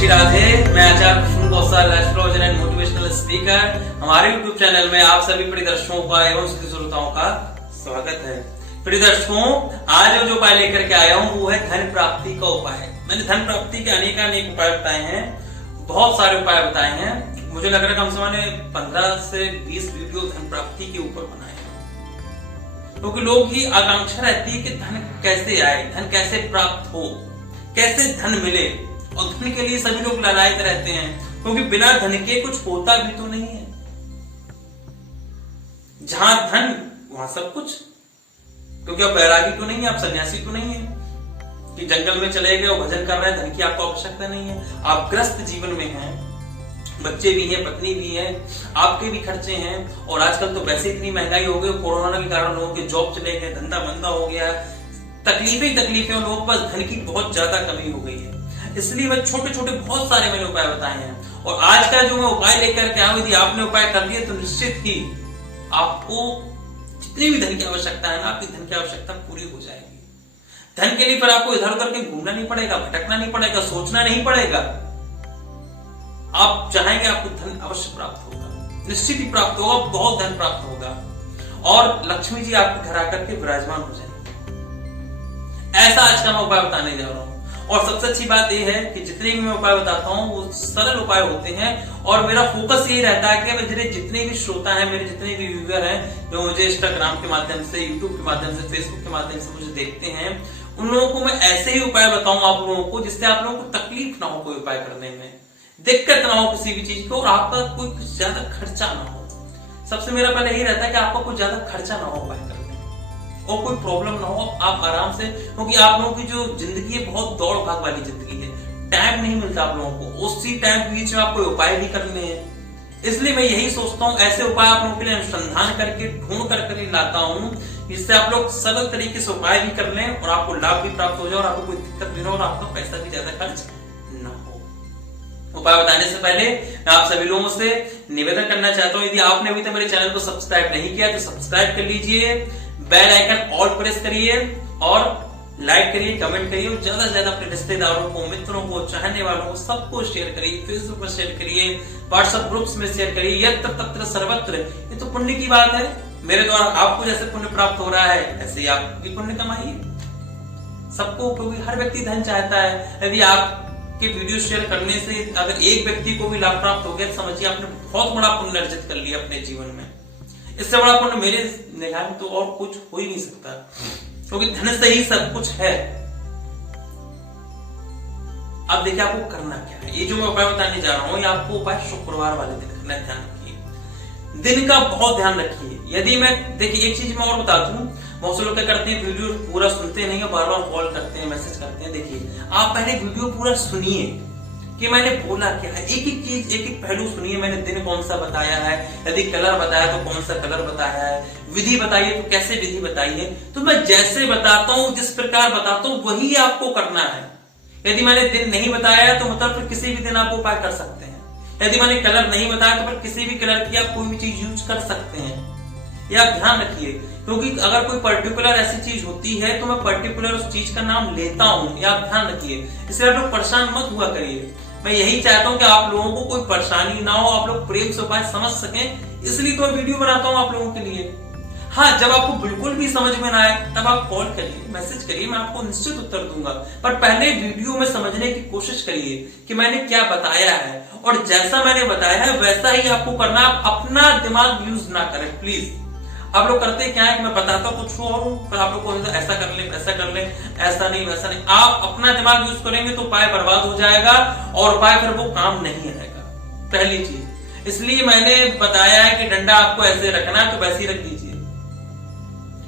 श्री राधे। मैं आचार्य कृष्ण कौशल, astrologer and motivational speaker. हमारे YouTube channel में आप सभी प्रिय दर्शकों का एवं श्रोताओं का स्वागत है। प्रिय दर्शकों, आज जो उपाय लेकर के आया हूँ वो है धन प्राप्ति का उपाय। मैंने धन प्राप्ति के अनेक उपाय बताए हैं, बहुत सारे उपाय बताए हैं। मुझे लग रहा है कम से कम 15 से 20 वीडियो धन प्राप्ति के ऊपर बनाए हैं, क्योंकि लोग की आकांक्षा रहती है कि धन कैसे आए, धन कैसे प्राप्त हो, कैसे धन मिले। और धन के लिए सभी लोग ललायत रहते हैं, क्योंकि बिना धन के कुछ होता भी तो नहीं है। जहां धन वहां सब कुछ। क्योंकि आप बैरागी तो नहीं है, आप सन्यासी तो नहीं है कि जंगल में चले गए और भजन कर रहे हैं, धन की आपको आवश्यकता नहीं है। आप ग्रस्त जीवन में हैं, बच्चे भी हैं, पत्नी भी है, आपके भी खर्चे हैं। और आजकल तो वैसे इतनी महंगाई हो गई, कोरोना के कारण लोगों के जॉब चले गए, धंधा मंदा हो गया, तकलीफें और लोगों के पास धन की बहुत ज्यादा कमी हो गई है। इसलिए मैं छोटे छोटे बहुत सारे मैंने उपाय बताए हैं। और आज का जो मैं उपाय लेकर के आऊं, यदि आपने उपाय कर दिया तो निश्चित ही आपको जितनी भी धन की आवश्यकता है ना, आपकी धन की आवश्यकता पूरी हो जाएगी। धन के लिए पर आपको इधर उधर कहीं घूमना नहीं पड़ेगा, भटकना नहीं पड़ेगा, सोचना नहीं पड़ेगा। आप चाहेंगे आपको धन अवश्य प्राप्त होगा, निश्चित ही प्राप्त होगा, बहुत धन प्राप्त होगा और लक्ष्मी जी आपके घर आकर के विराजमान हो जाएंगे। ऐसा आज का मैं उपाय बताने जा रहा हूं। और सबसे अच्छी बात यह है कि जितने भी मैं उपाय बताता हूं वो सरल उपाय होते हैं। और मेरा फोकस यही रहता है कि मेरे जितने भी श्रोता हैं, मेरे जितने भी व्यूअर हैं, जो मुझे इंस्टाग्राम के माध्यम से, यूट्यूब के माध्यम से, फेसबुक के माध्यम से मुझे देखते हैं, उन लोगों को मैं ऐसे ही उपाय बताऊं आप लोगों को, जिससे आप लोगों को तकलीफ ना हो, कोई उपाय करने में दिक्कत ना हो किसी भी चीज को, और आपका कोई कुछ ज्यादा खर्चा ना हो। सबसे मेरा पहले यही रहता है कि आपका कुछ ज्यादा खर्चा ना हो उपाय करने, और कोई प्रॉब्लम ना हो, आप आराम से। क्योंकि आप लोगों की जो जिंदगी है बहुत दौड़ भाग वाली जिंदगी है, टाइम नहीं मिलता आप लोगों को, उसी टाइम के बीच में आपको उपाय भी करने हैं। इसलिए मैं यही सोचता हूं, ऐसे उपाय आप लोगों के लिए अनुसंधान करके ढूंढ करके लाता हूं, जिससे आप लोग सरल तरीके से उपाय भी कर लें और आपको लाभ भी प्राप्त हो जाए और आपको कोई दिक्कत भी ना हो और आपका पैसा भी ज्यादा खर्च ना हो। उपाय बताने से पहले मैं आप सभी लोगों से निवेदन करना चाहता हूं, यदि आपने अभी तक मेरे चैनल को सब्सक्राइब नहीं किया तो सब्सक्राइब कर लीजिए, बेल आइकन ऑल प्रेस करिए और लाइक करिए, कमेंट करिए और ज्यादा से ज्यादा अपने रिश्तेदारों को, मित्रों को, चाहने वालों को सबको शेयर करिए, फेसबुक पर शेयर करिए, व्हाट्सएप ग्रुप्स में शेयर करिए। यत्र तत्र सर्वत्र, ये तो पुण्य की बात है। मेरे द्वारा आपको जैसे पुण्य प्राप्त हो रहा है, ऐसे ही आप भी पुण्य कमाइए सबको, क्योंकि हर व्यक्ति धन चाहता है। यदि आपके वीडियो शेयर करने से अगर एक व्यक्ति को भी लाभ प्राप्त हो गया, समझिए आपने बहुत बड़ा पुण्य अर्जित कर लिया अपने जीवन में। इससे बड़ा पुण्य मेरे निगाह में तो और कुछ हो ही नहीं सकता, क्योंकि धन से ही सब कुछ है। अब देखिए आपको करना क्या है। ये जो मैं उपाय बताने जा रहा हूं, ये आपको उपाय शुक्रवार वाले दिन करना है। ध्यान रखिए, दिन का बहुत ध्यान रखिए। यदि मैं देखिए एक चीज मैं और बता दूं, बहुत से लोग क्या करते हैं, वीडियो पूरा सुनते नहीं है, बार बार कॉल करते हैं, मैसेज करते हैं। देखिए आप पहले वीडियो पूरा सुनिए कि मैंने बोला क्या है, एक एक चीज, एक एक पहलू सुनिए। मैंने दिन कौन सा बताया है, यदि कलर बताया तो कौन सा कलर बताया है, विधि बताइए तो कैसे विधि बताइए। तो मैं जैसे बताता हूं, जिस प्रकार बताता हूं, वही आपको करना है। यदि मैंने दिन नहीं बताया तो मतलब फिर किसी भी दिन आप उपाय कर सकते हैं। यदि मैंने कलर नहीं बताया तो फिर किसी भी कलर की आप कोई भी चीज यूज कर सकते हैं। ये आप ध्यान रखिए, क्योंकि अगर कोई पर्टिकुलर ऐसी चीज होती है तो मैं पर्टिकुलर उस चीज का नाम लेता हूं। ये आप ध्यान रखिए, इसलिए आप लोग परेशान मत हुआ करिए। मैं यही चाहता हूं कि आप लोगों को कोई परेशानी ना हो, आप लोग प्रेम से उपाय समझ सकें, इसलिए तो वीडियो बनाता हूं आप लोगों के लिए। हाँ, जब आपको बिल्कुल भी समझ में ना आए तब आप कॉल करिए, मैसेज करिए, मैं आपको निश्चित उत्तर दूंगा। पर पहले वीडियो में समझने की कोशिश करिए कि मैंने क्या बताया है, और जैसा मैंने बताया है वैसा ही आपको करना। आप अपना दिमाग यूज ना करें प्लीज। आप लोग करते क्या है कि मैं बताता कुछ और हूं, पर आप लोग को ऐसा कर ले, वैसा कर ले, ऐसा नहीं वैसा नहीं। आप अपना दिमाग यूज करेंगे तो उपाय बर्बाद हो जाएगा और उपाय फिर वो काम नहीं आएगा, पहली चीज। इसलिए मैंने बताया है कि डंडा आपको ऐसे रखना है तो वैसे ही रख दीजिए।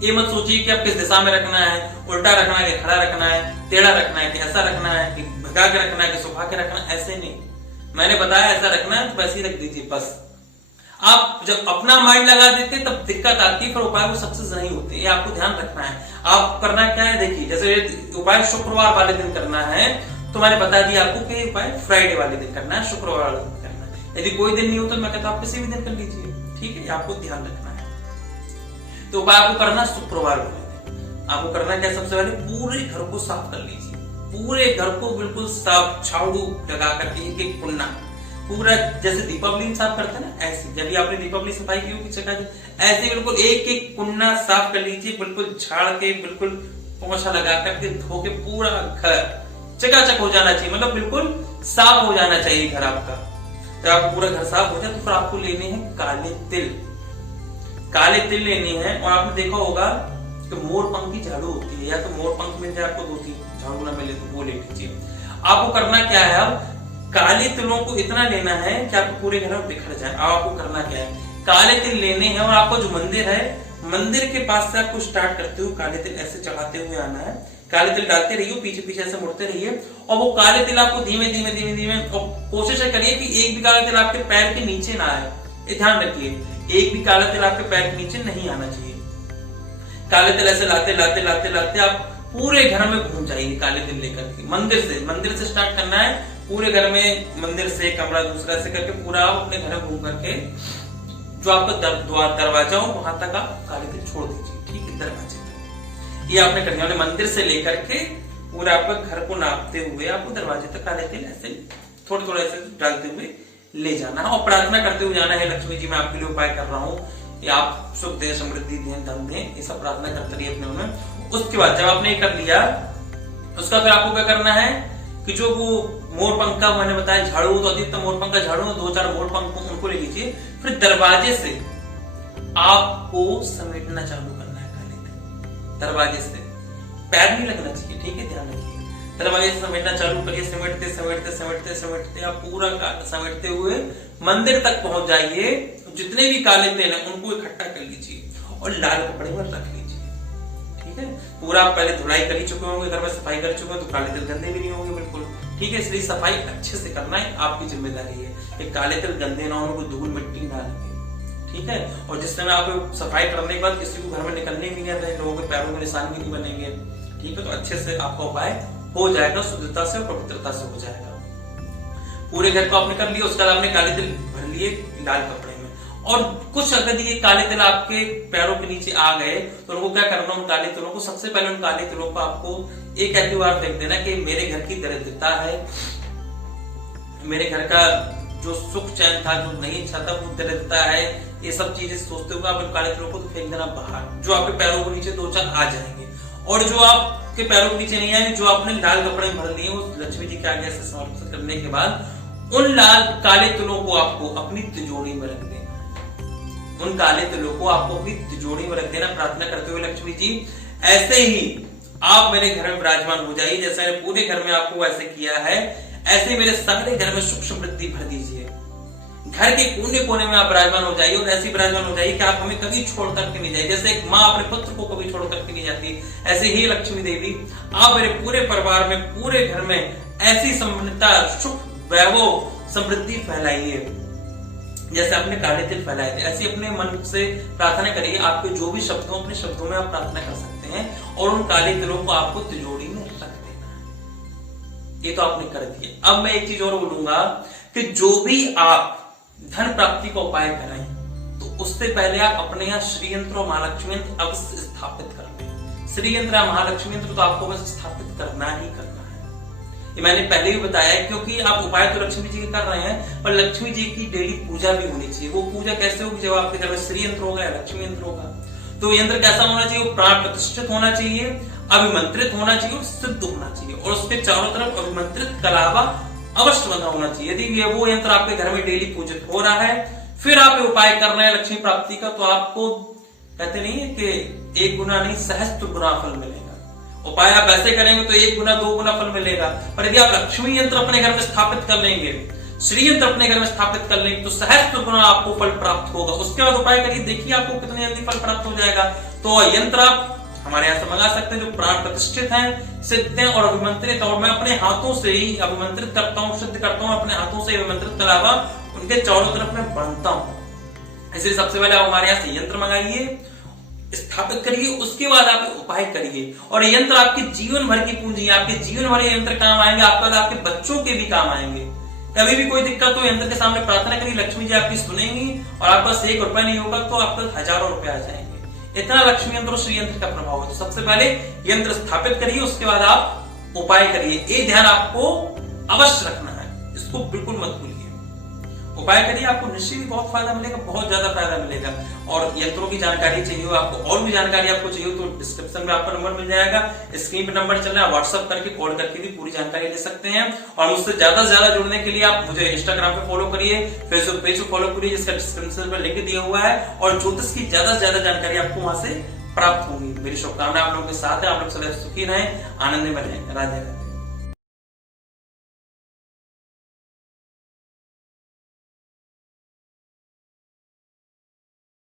ये मत सोचिए कि आप किस दिशा में रखना है, उल्टा रखना है कि खड़ा रखना है, टेढ़ा रखना है कि ऐसा रखना है कि भगा के रखना है कि सुखा के रखना है, ऐसे नहीं। मैंने बताया ऐसा रखना है तो वैसे ही रख दीजिए बस। आप जब अपना माइंड लगा देते तब दिक्कत आती है, फिर उपाय वो सक्सेस नहीं होते। ये आपको ध्यान रखना है। आप करना क्या है, देखिए जैसे उपाय शुक्रवार वाले दिन करना है तो मैंने बता दिया आपको कि उपाय फ्राइडे वाले दिन करना है, शुक्रवार वाले दिन करना है। यदि कोई दिन नहीं हो तो मैं कहता हूं आप किसी भी दिन कर लीजिए, ठीक है। आपको ध्यान रखना है। तो उपाय आपको करना शुक्रवार वाले दिन। आपको करना क्या, सबसे पहले पूरे घर को साफ कर लीजिए। पूरे घर को बिल्कुल साफ झाड़ू लगा करके एक एक कुन्ना पूरा, जैसे दीपावली में साफ करते हैं ना, ऐसे जब भी आपने दीपावली सफाई की होगी जगह, ऐसे बिल्कुल एक एक कुन्ना साफ कर लीजिए, बिल्कुल झाड़ के बिल्कुल पोछा लगा करके धो के पूरा घर चकाचक हो जाना चाहिए, मतलब बिल्कुल साफ हो जाना चाहिए घर आपका। जब आपका पूरा घर साफ हो जाए तो फिर आपको लेने हैं काले तिल। काले तिल लेने हैं, और आपने देखा होगा कि मोर पंख की झाड़ू होती है, या तो मोर पंख मिल जाए आपको, 2-3 झाड़ू ना मिले तो वो ले लीजिए। आपको करना क्या है, अब काले तिलों को इतना लेना है कि आपको पूरे घर में बिखर जाए। अब आपको करना क्या है, काले तिल लेने हैं, और आपको जो मंदिर है, मंदिर के पास से आपको स्टार्ट करते हुए काले तिल ऐसे चढ़ाते हुए आना है। काले तिल डालते रहिए, पीछे पीछे ऐसे मुड़ते रहिए, और वो काले तिल आपको धीमे धीमे धीमे धीमे, और कोशिश करिए कि एक भी काला तिल आपके पैर के नीचे ना आए, ये ध्यान रखिए, एक भी काला तिल आपके पैर के नीचे नहीं आना चाहिए। काले तिल ऐसे लाते लाते लाते लाते आप पूरे घर में घूम जाइए काले तिल लेकर के। मंदिर से स्टार्ट करना है, पूरे घर में, मंदिर से कमरा दूसरा से करके पूरा आप अपने घर में घूम करके जो आपका दरवाजा हो वहां तक आप काले तिल छोड़ दीजिए, ठीक है, दरवाजे तक। ये आपने करना है, मंदिर से लेकर के पूरा आपका घर को नापते हुए आपको दरवाजे तक काले तिल ऐसे थोड़े थोड़े ऐसे डालते हुए ले जाना है, और प्रार्थना करते हुए जाना है, लक्ष्मी जी मैं आपके लिए उपाय कर रहा हूँ, या आप सुख दे, समृद्धि दें, धन दें, ये सब प्रार्थना करते रहिए अपने मन में। उसके बाद जब आपने ये कर लिया, उसका फिर आपको क्या करना है कि जो वो मोर पंख का मैंने बताया झाड़ू, तो अधिकतम मोर पंख का झाड़ू, 2-4 मोर पंख उनको ले लीजिए। फिर दरवाजे से आपको समेटना चालू करना है काले तिल, दरवाजे से, पैर नहीं लगना चाहिए, ठीक है, ध्यान रखिए। दरवाजे से समेटना चालू करिए, समेटते समेटते समेटते समेटते आप पूरा समेटते हुए मंदिर तक पहुंच जाइए। जितने भी काले तिल हैं उनको इकट्ठा कर लीजिए और लाल कपड़े में रख लीजिए, ठीक है। पूरा आप पहले धुलाई कर ही चुके होंगे, घर में सफाई कर चुके हो, तो काले तिल गंदे भी नहीं होंगे बिल्कुल, ठीक है। इसलिए सफाई अच्छे से करना है, आपकी जिम्मेदारी है कि काले तिल गंदे ना हो, उनको धूल मिट्टी ना लगे, ठीक है। और जिस समय आप सफाई करने के बाद किसी को घर में निकलने भी नहीं रहे, लोगों के पैरों में निशान भी नहीं बनेंगे, ठीक है, तो अच्छे से आपका उपाय हो जाएगा, शुद्धता से और पवित्रता से हो जाएगा। पूरे घर को आपने कर लिया, उसके बाद आपने काले तिल भर लिए लाल कपड़े में, और कुछ अगर ये काले तिल आपके पैरों के नीचे आ गए तो उनको क्या करना, उन काले तिलों को सबसे पहले उन काले तिलों को आपको एक ऐसी बार फेंक देना कि मेरे घर की दरिद्रता है, मेरे घर का जो सुख चैन था, जो नहीं अच्छा था, वो दरिद्रता है, ये सब चीजें सोचते हुए आप इन काले तिलों को तो फेंक देना बाहर, जो आपके पैरों के नीचे 2-4 आ जाएंगे। और जो आपके पैरों के नीचे नहीं आएंगे, जो आपने लाल कपड़े में भर लिए, उस लक्ष्मी जी के आगे से समर्पित करने के बाद उन लाल काले तिलों को आपको अपनी तिजोरी में रख देना, उन काले तिलों को आपको अपनी तिजोरी में रख देना, प्रार्थना करते हुए लक्ष्मी जी ऐसे ही आप मेरे घर में विराजमान हो जाइए, जैसे मैंने पूरे घर में आपको ऐसे किया है, ऐसे मेरे सारे घर में सुख समृद्धि भर दीजिए। घर के कोने कोने में आप विराजमान हो जाइए, और ऐसे विराजमान हो जाइए कि आप हमें कभी छोड़ करके नहीं जाइए, जैसे एक माँ अपने पुत्र को कभी छोड़ करके नहीं जाती, ऐसे ही लक्ष्मी देवी आप मेरे पूरे परिवार में, पूरे घर में ऐसी समृद्धता, सुख, वैभव, समृद्धि फैलाइए, जैसे आपने काले तिल फैलाए थे। ऐसे अपने मन से प्रार्थना करिए, आपके जो भी शब्द हो अपने शब्दों में आप प्रार्थना कर सकते हैं, और उन काले तिलों को आपको तिजोरी में रख देना। ये तो आपने कर दिया। अब मैं एक चीज और बोलूंगा कि जो भी आप धन प्राप्ति का उपाय करें, तो उससे पहले आप अपने यहाँ श्री यंत्र और महालक्ष्मी यंत्र अवश्य स्थापित कर लें। श्री यंत्र या महालक्ष्मी यंत्र तो आपको बस स्थापित करना ही करना है, ये मैंने पहले भी बताया, क्योंकि आप उपाय तो लक्ष्मी जी के कर रहे हैं, पर लक्ष्मी जी की डेली पूजा भी होनी चाहिए। वो पूजा कैसे होगी, जब आपके घर में श्री यंत्र होगा या लक्ष्मी यंत्र होगा, तो यंत्र कैसा होना चाहिए, वो प्राण प्रतिष्ठित होना चाहिए, अभिमंत्रित होना चाहिए और सिद्ध होना चाहिए, और उसके चारों तरफ अभिमंत्रित कलावा अवश्य बना होना चाहिए। यदि ये वो यंत्र आपके घर में डेली पूजित हो रहा है, फिर आप ये उपाय कर रहे हैं लक्ष्मी प्राप्ति का, तो आपको कहते नहीं है कि 1 गुना नहीं, सहस्त्र गुना फल मिलेगा। उपाय आप ऐसे करेंगे तो 1 गुना 2 गुना फल मिलेगा, पर यदि आप लक्ष्मी यंत्र अपने घर में स्थापित कर लेंगे, श्री यंत्र अपने घर में स्थापित कर लेंगे, तो सहस्त्र गुना आपको फल प्राप्त होगा। उसके बाद उपाय करिए, देखिए आपको कितने जल्दी फल प्राप्त हो जाएगा। तो यंत्र आप हमारे यहाँ से मंगा सकते हैं, जो प्राण प्रतिष्ठित हैं, सिद्ध हैं और अभिमंत्रित, और मैं अपने हाथों से ही अभिमंत्रित करता हूँ, सिद्ध करता हूँ, अपने हाथों से अभिमंत्रित के अलावा उनके चारों तरफ मैं बांधता हूँ। इसलिए सबसे पहले आप हमारे यहाँ से यंत्र मंगाइए, स्थापित करिए, उसके बाद आप उपाय करिए, और यंत्र आपके जीवन भर की पूंजी, आपके जीवन भर यंत्र काम आएंगे, आपके बच्चों के भी काम आएंगे। कभी भी कोई दिक्कत हो, यंत्र के सामने प्रार्थना करिए, लक्ष्मी जी आपकी सुनेंगी, और आपके पास 1 रुपया नहीं होगा तो आपके पास हजारों रुपए आ जाएंगे। इतना लक्ष्मी यंत्र और श्री यंत्र का प्रभाव है। तो सबसे पहले यंत्र स्थापित करिए, उसके बाद आप उपाय करिए, ये ध्यान आपको अवश्य रखना है, इसको बिल्कुल मत भूलिए। उपाय करिए, आपको निश्चित ही बहुत फायदा मिलेगा, बहुत ज्यादा फायदा मिलेगा। और यंत्रों की जानकारी चाहिए हो आपको, और भी जानकारी आपको चाहिए हो, तो डिस्क्रिप्शन में आपका नंबर मिल जाएगा, स्क्रीन पे नंबर चल रहा है, व्हाट्सअप करके कॉल करके भी पूरी जानकारी ले सकते हैं। और मुझसे ज्यादा से ज्यादा जुड़ने के लिए आप मुझे इंस्टाग्राम पे फॉलो करिए, फेसबुक पेज पे फॉलो करिए, जिसका डिस्क्रिप्शन में लिंक दिया हुआ है, और ज्योतिष की ज्यादा से ज्यादा जानकारी आपको वहां से प्राप्त होगी। मेरी शुभकामनाएं आप लोगों के साथ है, आप लोग सदैव सुखी रहें, आनंद में रहें। राधे राधे।